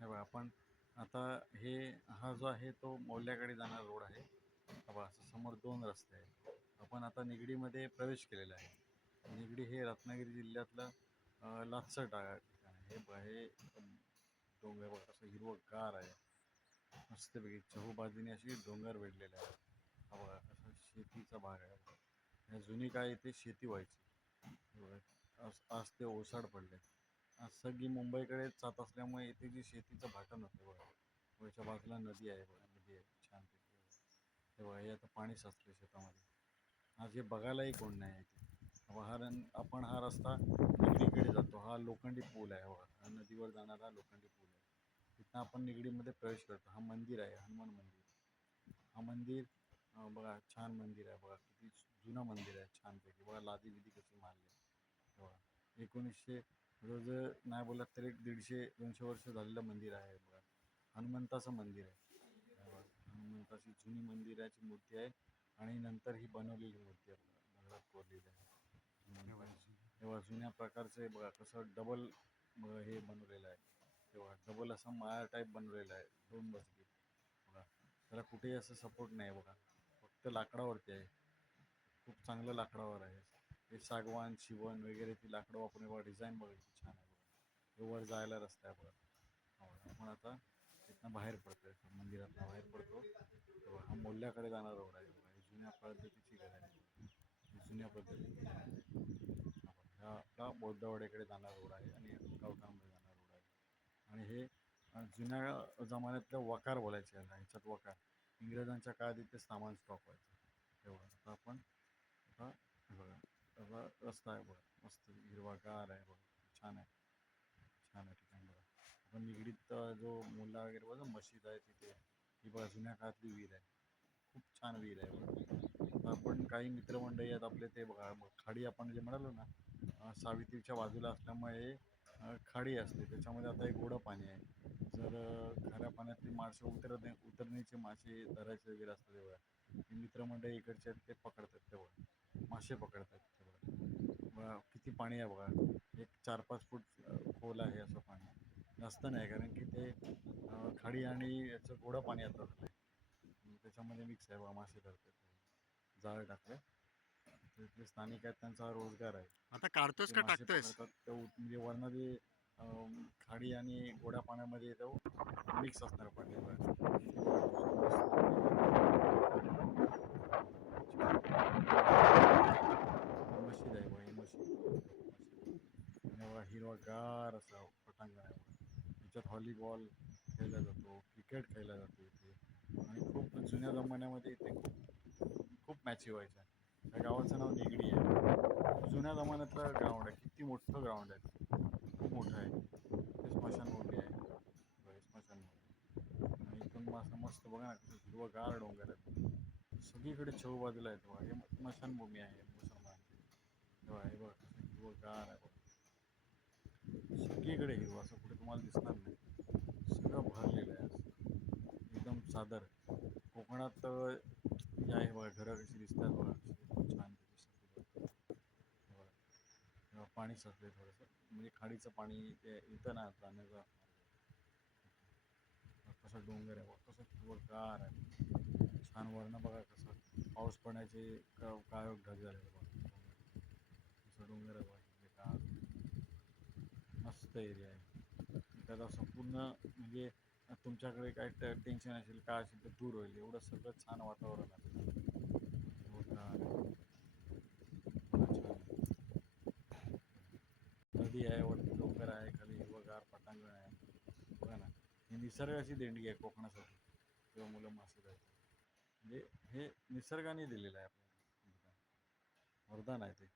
हे बघा आपण आता हे हा जो आहे तो मौल्याकडे जाणारा रोड आहे. हा बघा असं समोर 2 रस्ते आहेत. आपण आता निगडीमध्ये प्रवेश केलेला आहे. निगडी हे रत्नागिरी जिल्ह्यातलं लाचसर ठिकाण आहे. हे डोंगर बघा असं हिरवंगार आहे. मस्तपैकी चहूबाजूने अशी डोंगर वेढलेले आहेत. हा बघा असा शेतीचा भाग आहे बघा. या जुनी काळी इथे शेती व्हायची. हे बघा आज आज ते ओसाड पडले. आज सगळी मुंबईकडे जात असल्यामुळे इथे जी शेतीचं भाटण होते बघा. वरच्या बाजूला नदी आहे बघा, नदी आहे छानपैकी. हे बघा हे आता पाणी साचले शेतामध्ये. आज हे बघायलाही कोण नाही आहे इथे. आपण हा रस्ता निगडीकडे जातो. हा लोखंडी पूल आहे बघा. हा नदीवर जाणारा लोखंडी पूल आहे. तिथनं आपण निगडीमध्ये प्रवेश करतो. हा मंदिर आहे, हनुमान मंदिर. हा मंदिर बघा छान मंदिर आहे बघा. किती जुनं मंदिर आहे छानपैकी. बघा लादी बिदी कशी मारली आहे. बघा 1900 जवळजवळ नाही बोललात तर एक 150-200 वर्ष झालेलं मंदिर आहे बघा. हनुमंताचं मंदिर आहे. बघा, हनुमंताची जुनी मंदिराची मूर्ती आहे आणि नंतर ही बनवलेली मूर्ती आहे बघा. दगडात कोरलेली आहे हनुमंताची. तेव्हा जुन्या प्रकारचं आहे बघा कसं डबल हे बनवलेलं आहे. तेव्हा डबल असा माळा टाईप बनवलेला आहे 2 मजली बघा. त्याला कुठेही असं सपोर्ट नाही बघा. फक्त लाकडावरती आहे. खूप चांगलं लाकडावर आहे. हे सागवान, शिवण वगैरे ती लाकडं वापरून बघा डिझाईन बघा किती छान आहे बघा. हे वर जायला रस्ता आहे बघा. हो, आपण आता तिथनं बाहेर पडतोय मंदिरातनं बाहेर पडतो. तेव्हा हा मोल्याकडे जाणारा रोड आहे बघा. ही जुन्या पद्धतीची घर आहे. ही जुन्या पद्धतीची घर आहे. हा आपला बौद्धवाड्याकडे जाणारा रोड आहे आणि गावठाणमध्ये जाणारा रोड आहे. आणि हे जुन्या जमान्यातलं वकार बोलायचे याला. ह्याच्यात वकार इंग्रजांच्या काळात इथे सामान स्टॉक व्हायचं. तेव्हा आता आपण आता हे बघा आता रस्ता आहे बघा. मस्त हिरवागार आहे बघा. छान आहे. छान आहे ठिकाण बघा. आपण निगडीत जो मुल्ला वगैरे बघा मशीद आहे तिथे. ही बघा जुन्या काळातली विहीर आहे. खूप छान विहीर आहे बघा. आता आपण काही मित्रमंडळी आहेत आपले ते बघा खाडी आपण जे म्हणालो ना सावित्रीच्या बाजूला असल्यामुळे खाडी असते. त्याच्यामध्ये आता एक गोडं पाणी आहे. जर खाऱ्या पाण्यातली मासे उतरणीचे मासे धरायचे वगैरे असतात तेव्हा ही मित्रमंडळी इकडचे आहेत ते पकडतात तेव्हा मासे पकडतात तेव्हा. बघा किती पाणी आहे बघा. एक 4-5 फूट खोल आहे असं पाणी. जास्त नाही कारण की ते खाडी आणि याचं गोडं पाणी आता झालं आहे. त्याच्यामध्ये मिक्स आहे बघा मासे धरतात. जाळं टाकलं. तिथले स्थानिक आहेत त्यांचा रोजगार आहे. आता काढतोस ते का मासे टाकतोयस? पकडतात ते म्हणजे वरनं ते खाडी आणि गोड्या पाण्यामध्ये तो मिक्स असणार पाणी बघा. हे बघा कसं मस्त मशीद आहे बघा ही मशीद. आणि बघा हिरवागार असं पटांगण आहे बघा. याच्यात व्हॉलीबॉल खेळला जातो, क्रिकेट खेळला जातो इथे आणि खूप जुन्या जमान्यामध्ये इथे खूप मॅची व्हायच्या. त्या गावाचं नाव निगडी आहे. खूप जुन्या जमान्यातलं ग्राउंड आहे. किती मोठं ग्राउंड आहे. खूप मोठं आहे. ते स्मशानभूमी आहे. बघा स्मशानभूमी आणि इथून असं मस्त बघा ना कसं हिरवंगार डोंगर आहेत. सगळीकडे चहूबाजूला आहेत बघा. हे स्मशानभूमी आहे मुसलमानांची. तेव्हा हे बघा कसं हिरवंगार आहे बघा. सगळीकडे हिरवं असं कुठे तुम्हाला दिसणार नाही. सगळं भरलेलं आहे असं एकदम सादर. कोकणात जे आहे बघा घरं कशी दिसतात बघा कशी एकदम छानपैकी सगळी हे बघा. तेव्हा पाणी साचलंय थोडंसं म्हणजे खाडीचं पाणी ते येतं ना जाण्याचा कसं डोंगर आहे बघा कसं हिरवंगार आहे. छान वरनं बघा कसं पाऊस पडण्याचे काळोख ढग झालेले बघा. कसं डोंगर आहे बघा हिरवेगार. मस्त एरिया आहे. त्याला संपूर्ण म्हणजे तुमच्याकडे काय टेन्शन असेल काय असेल तर दूर होईल एवढं सगळं छान वातावरण आहे. हिरवंगार एवढं छान आहे. नदी आहे वरती डोंगर आहे खाली हिरवंगार पटांगण आहे बघा ना. ही निसर्गाची देणगी आहे कोकणासाठी किंवा मुलं मासे जायचं म्हणजे हे निसर्गाने दिलेलं आहे आपल्याला वरदान आहे ते.